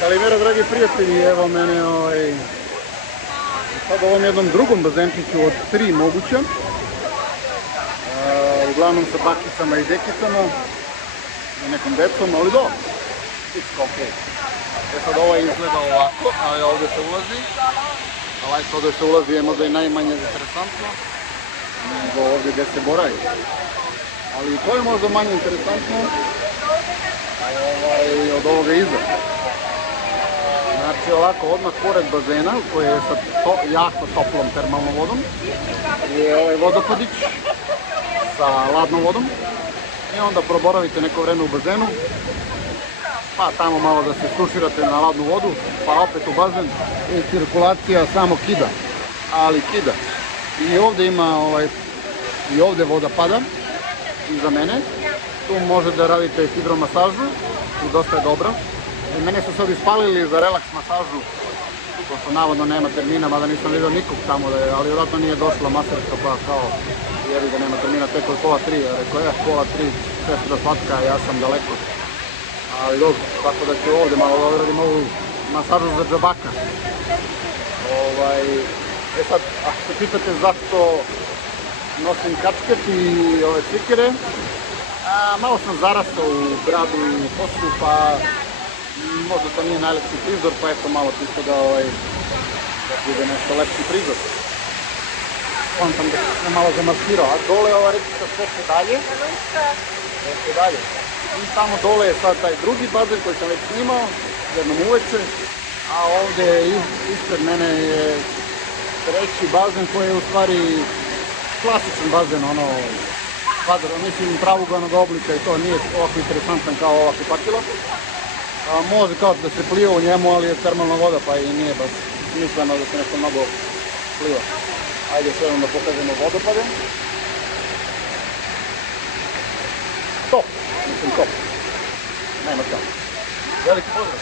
Kalimera, dragi prijatelji, evo mene sad u ovom jednom drugom bazenčiću od 3 moguća. Uglavnom sa bakicama i dekicama i nekom decom, ali dobro, isto okej. Sad ovaj izgleda ovako, a ovde se ulazi. A ovde se ulazi je možda i najmanje interesantno nego ovde gde se boravi. Ali i to je možda manje interesantno od ovoga iza. Znači ovako, odmah pored bazena koji je sa jako toplom termalnom vodom je ovaj vodopadić sa ladnom vodom i onda proboravite neko vreme u bazenu, pa tamo malo da se stuširate na ladnu vodu, pa opet u bazen i cirkulacija samo kida, ali kida. I ovde ima, i ovde voda pada iza mene, tu možete da radite hidromasažu i dosta je dobra. Mene su sad ispalili za relaks masažu, pošto navodno nema termina, mada nisam vidio nikog tamo, ali vjerojatno nije došla maserka pa kao jevi da nema termina tek od pola 3, ja rekao pola 3, sestra slatka, ja sam daleko. Ali dobro, tako da ću ovde malo da odradim ovu masažu za džabaka. Sad, ako se pitate zašto nosim kačket i ove cikere, malo sam zarastao u bradu i kosu, pa možda to nije najlepši prizor, pa eto malo čisto da bude nešto lepši prizor. On sam da se malo zamaskirao, a dole ova rečica sve se dalje. I tamo dole je sad taj drugi bazen koji sam već snimao, jednom uveče, a ovde ispred mene je treći bazen koji je u stvari klasičan bazen, mislim pravouganog oblika i to nije ovako interesantan kao ova kupatila. Može kao da se pliva u njemu, ali je termalna voda pa i nije baš smisleno da se nešto mnogo pliva. Ajde sve da pokažemo vodopade. Top, mislim top. Nema kao. Veliki pozdrav.